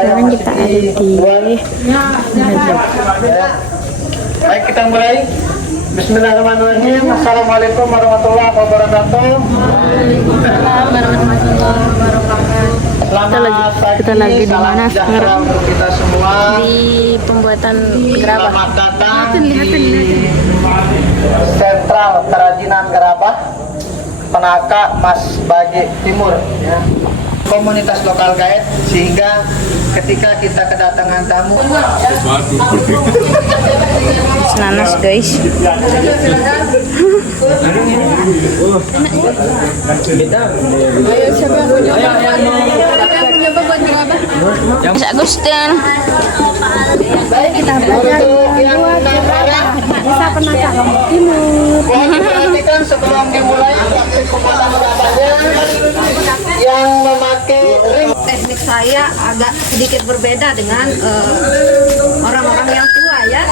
Sekarang kita ada di Baik, kita mulai. Bismillahirrahmanirrahim. Assalamualaikum warahmatullahi wabarakatuh. Selamat pagi, kita lagi di salam mana sejahtera sekarang? untuk kita semua. Di pembuatan gerabah. Selamat datang di Sentral Kerajinan Gerabah Penaka Mas Bagi Timur, ya. Komunitas lokal gaet, sehingga ketika kita kedatangan tamu Nanas guys. Mas Agustin. baik kita untuk yang Nangkara, Desa Penaka Lombok Timur. mohon diperhatikan sebelum dimulai praktik pembuatan gerabahnya yang memakai ring. Teknik saya agak sedikit berbeda dengan orang-orang yang tua ya,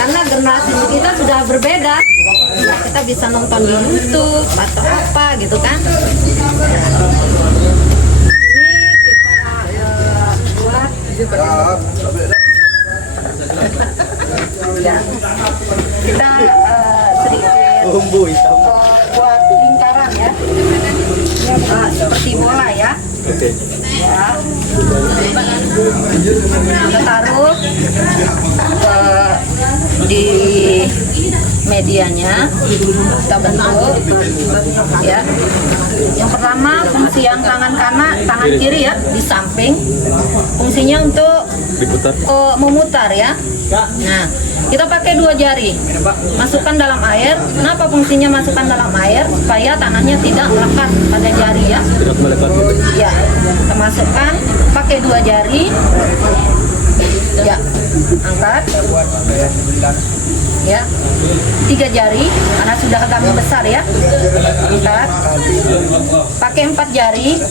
karena generasi kita sudah berbeda. Ya, kita bisa nonton di YouTube atau apa gitu kan. Ini kita buat ya. Kita sedikit buat lingkaran ya. Seperti bola ya. Ya. Kita taruh di medianya, kita bentuk ya. Yang pertama fungsi yang tangan kanan, tangan kiri ya di samping, fungsinya untuk memutar ya. Nah, kita pakai 2 jari, masukkan dalam air. Kenapa fungsinya masukkan dalam air? Supaya tanahnya tidak melekat pada jari ya. Ya, kita masukkan pakai 2 jari. Ya, angkat. Ya, 3 jari karena sudah agak besar ya. Angkat. Pakai 4 jari.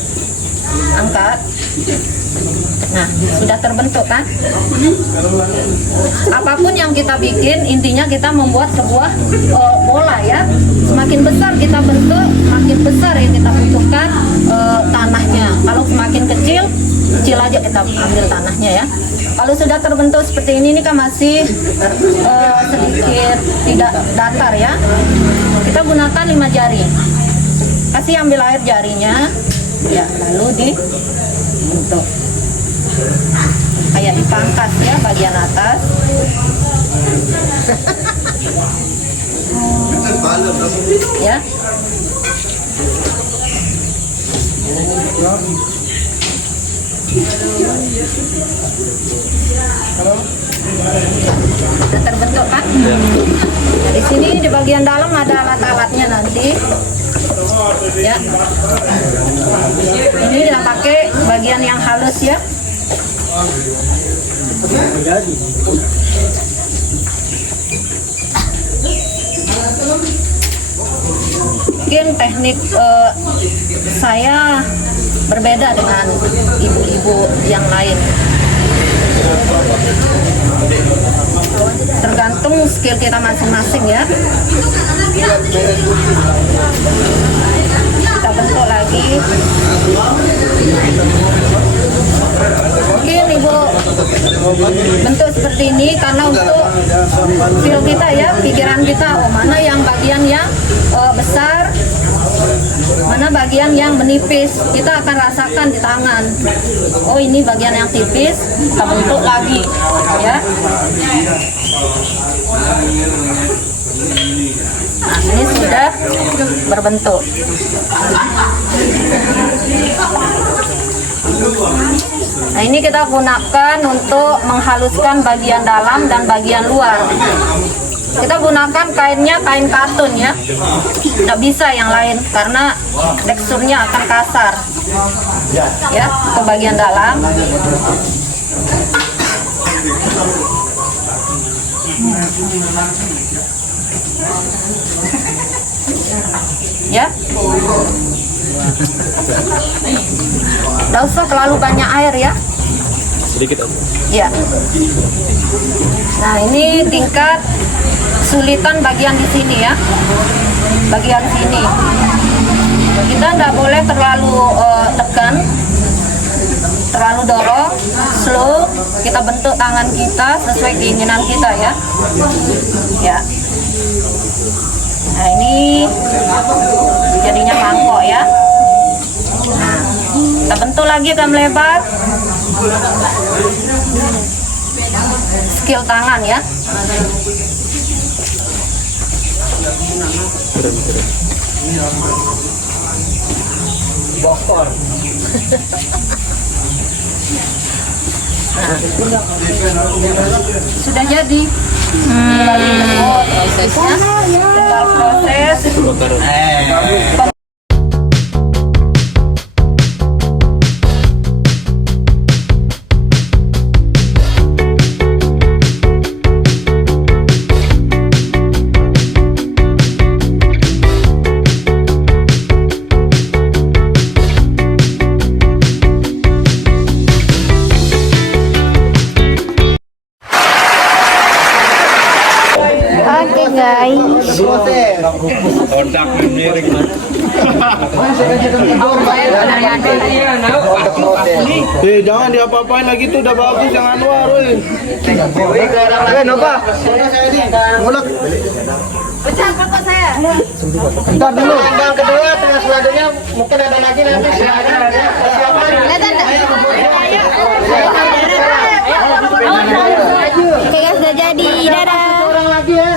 Angkat. Nah, sudah terbentuk kan? Apapun yang kita bikin, intinya kita membuat sebuah bola ya. Semakin besar kita bentuk, makin besar yang kita butuhkan tanahnya. Kalau semakin kecil, kecil aja kita ambil tanahnya ya. Kalau sudah terbentuk seperti ini kan masih sedikit tidak datar ya. Kita gunakan 5 jari. Kasih ambil air jarinya, ya lalu dibentuk. Kayak dipangkas ya bagian atas. Ya. Sudah terbentuk kan? Nah, di sini di bagian dalam ada alat-alatnya nanti. Ya. Ini kita pakai bagian yang halus ya. Mungkin teknik saya berbeda dengan ibu-ibu yang lain. Tergantung skill kita masing-masing ya. Kita bentuk lagi. Mungkin ibu bentuk seperti ini karena untuk feel kita ya, pikiran kita, oh mana yang bagian yang besar, mana bagian yang menipis, kita akan rasakan di tangan. Oh ini bagian yang tipis, kita bentuk lagi ya. Nah ini sudah berbentuk. Nah ini kita gunakan untuk menghaluskan bagian dalam dan bagian luar. Kita gunakan kainnya kain katun ya, tidak bisa yang lain karena teksturnya akan kasar. Ya, ke bagian dalam. Ya. Tidak usah terlalu banyak air ya. Sedikit aja. Ya. Nah ini tingkat kesulitan bagian di sini ya, bagian sini. Kita tidak boleh terlalu tekan terlalu dorong, slow, kita bentuk tangan kita sesuai keinginan kita ya. Ya. Nah ini jadinya mangkok ya. Nah, kita bentuk lagi agak melebar. Skill tangan ya. Sudah jadi. Prosesnya tinggal proses. Oke guys. Jangan diapa-apain lagi tuh, udah bagus yang Anwar, woi. Nova. Mulak. Pecah kok saya. Bentar dulu. Yang kedua, tengah selanjutnya mungkin ada lagi nanti silakan. Siapa? Oke guys, udah jadi. Dadah. Orang lagi ya.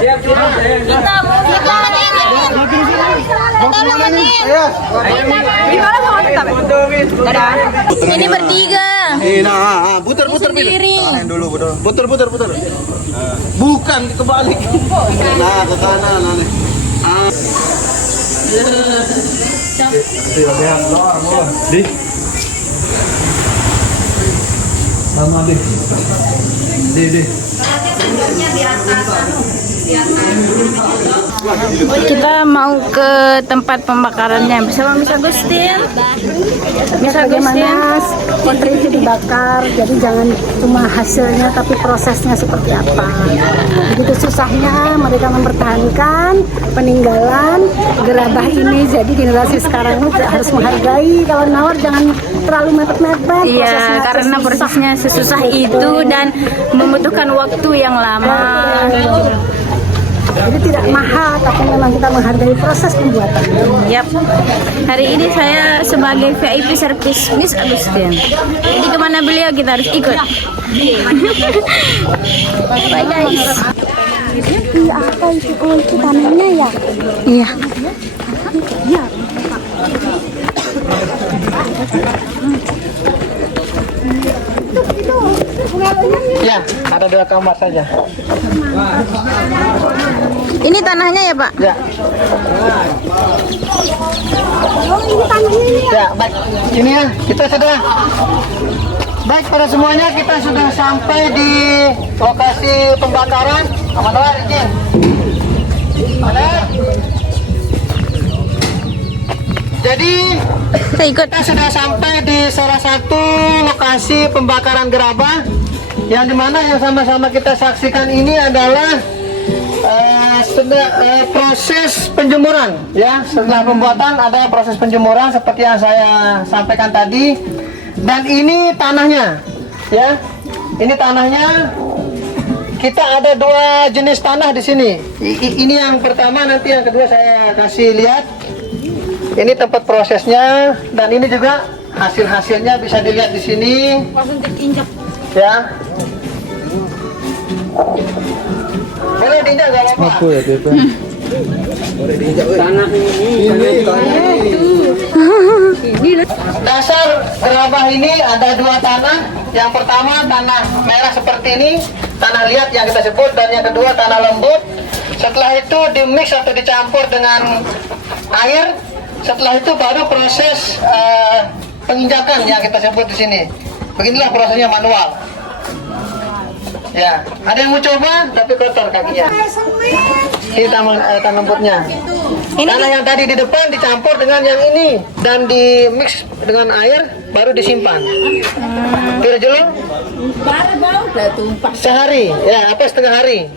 Ini bertiga. Nah, putar Sendiri. putar. Bukan kebalik. Nah, ke kanan nanti. Di. Sama di. Kita mau ke tempat pembakarannya bersama Miss Agustin. Bagaimana kontri itu dibakar, jadi jangan cuma hasilnya tapi prosesnya seperti apa. Begitu susahnya mereka mempertahankan peninggalan gerabah ini, jadi generasi sekarang itu harus menghargai. Kalau nawar jangan terlalu mepet-mepet. Iya, karena prosesnya sesusah itu dan membutuhkan waktu yang lama. Jadi tidak mahal, tapi memang kita menghargai proses pembuatan. Yap. Hari ini saya sebagai VIP service Miss Agustin. Jadi kemana beliau kita harus ikut. Bye guys. Ini apa itu? Oh, itu tanahnya ya? Iya. Iya. Ya, ada 2 kamar saja. Ini tanahnya ya, Pak? Ya. Oh, ini tanahnya ini ya? Ya, baik. Ini ya, kita sudah. Baik para semuanya, kita sudah sampai di lokasi pembakaran. Aman izin. Mana? Jadi Saya ikut. kita sudah sampai di salah satu lokasi pembakaran gerabah, yang dimana yang sama-sama kita saksikan ini adalah proses penjemuran. Ya, setelah pembuatan ada proses penjemuran seperti yang saya sampaikan tadi. Dan ini tanahnya, ya, ini tanahnya. Kita ada 2 jenis tanah di sini. Ini yang pertama, nanti yang kedua saya kasih lihat. Ini tempat prosesnya, dan ini juga hasil-hasilnya bisa dilihat di sini. Ya. Boleh diinjak nggak apa-apa. Aku ya, Pepe. Dasar gerabah ini ada 2 tanah. Yang pertama tanah merah seperti ini, tanah liat yang kita sebut, dan yang kedua tanah lembut. Setelah itu dimix atau dicampur dengan air. Setelah itu baru proses penginjakan yang kita sebut di sini. Beginilah prosesnya manual. Ya, ada yang mau coba tapi kotor kakinya. Ini tanah lembutnya. Tanah yang tadi di depan dicampur dengan yang ini dan di mix dengan air baru disimpan. Tidak jelas? Sehari, ya apa setengah hari.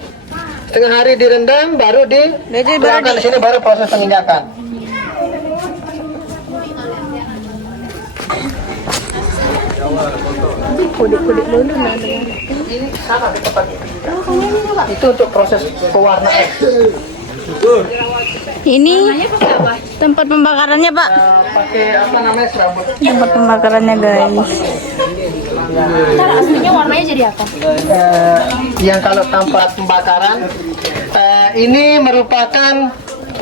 Setengah hari direndam baru dikeluarkan di sini baru proses penginjakan. Kudik-kudik dulu nah. Ini sama di tempat ini. Itu untuk proses pewarnaan. Ini tempat pembakarannya, Pak. Pakai apa namanya serabut. Tempat pembakarannya, guys. Aslinya warnanya jadi apa? Yang kalau tempat pembakaran ini merupakan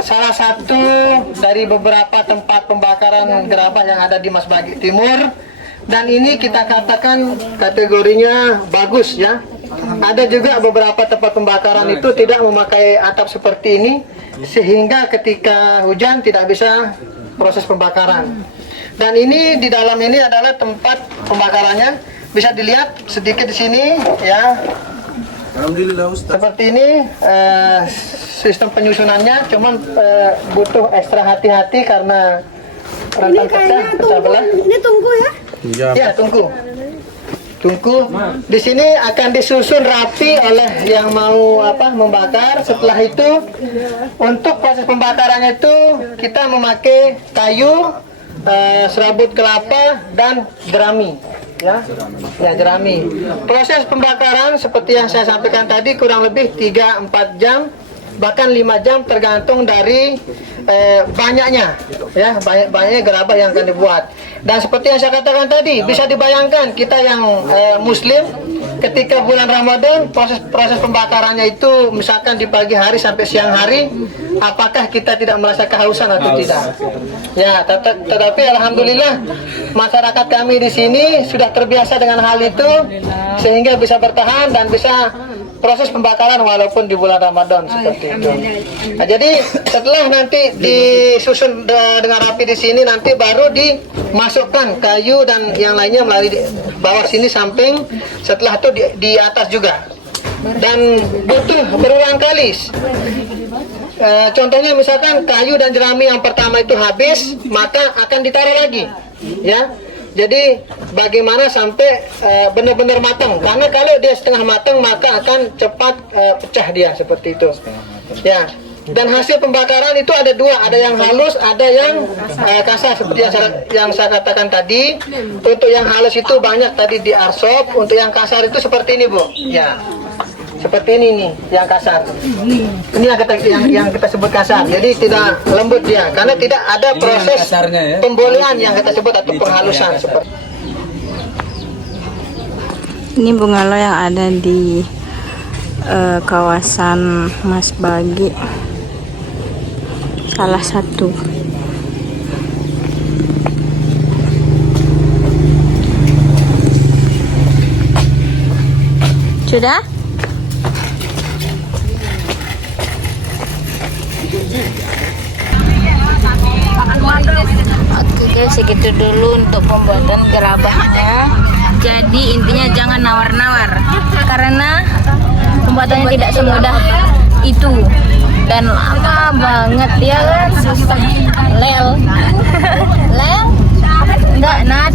salah satu dari beberapa tempat pembakaran gerabah yang ada di Mas Bagi Timur, dan ini kita katakan kategorinya bagus ya. Ada juga beberapa tempat pembakaran itu tidak memakai atap seperti ini, sehingga ketika hujan tidak bisa proses pembakaran. Dan ini di dalam ini adalah tempat pembakarannya, bisa dilihat sedikit di sini ya. Alhamdulillah Ustaz. Seperti ini sistem penyusunannya, cuman butuh ekstra hati-hati karena rentan pecah belah. Ini tunggu ya. Ya, tunggu. Di sini akan disusun rapi oleh yang mau membakar. Setelah itu, untuk proses pembakarannya itu kita memakai kayu, serabut kelapa dan jerami. Ya, jerami. Proses pembakaran seperti yang saya sampaikan tadi kurang lebih 3-4 jam, bahkan 5 jam tergantung dari banyaknya, ya, banyaknya gerabah yang akan dibuat. Dan seperti yang saya katakan tadi, bisa dibayangkan kita yang Muslim ketika bulan Ramadan proses pembakarannya itu misalkan di pagi hari sampai siang hari, apakah kita tidak merasa kehausan atau tidak? Ya, tetapi alhamdulillah masyarakat kami di sini sudah terbiasa dengan hal itu sehingga bisa bertahan dan bisa proses pembakaran walaupun di bulan Ramadan seperti itu. Nah, jadi setelah nanti disusun dengan rapi di sini, nanti baru dimasukkan kayu dan yang lainnya melalui bawah sini samping. Setelah itu di atas juga. Dan butuh berulang kali. Contohnya misalkan kayu dan jerami yang pertama itu habis, maka akan ditaruh lagi, ya. Jadi bagaimana sampai benar-benar matang? Karena kalau dia setengah matang maka akan cepat pecah dia seperti itu. Ya. Dan hasil pembakaran itu ada dua, ada yang halus, ada yang kasar seperti yang saya katakan tadi. Untuk yang halus itu banyak tadi di arsop, untuk yang kasar itu seperti ini, Bu. Ya. Seperti ini nih, yang kasar. Ini yang kita sebut kasar. Jadi tidak lembut dia, karena tidak ada proses pembolehan yang kita sebut atau penghalusan. Ini bungalow yang ada di kawasan Mas Bagi, salah satu. Sudah? Oke, segitu dulu untuk pembuatan gerabahnya. Jadi intinya jangan nawar-nawar, karena pembuatannya tidak semudah itu dan lama banget ya kan. Susah. Lel enggak Nat.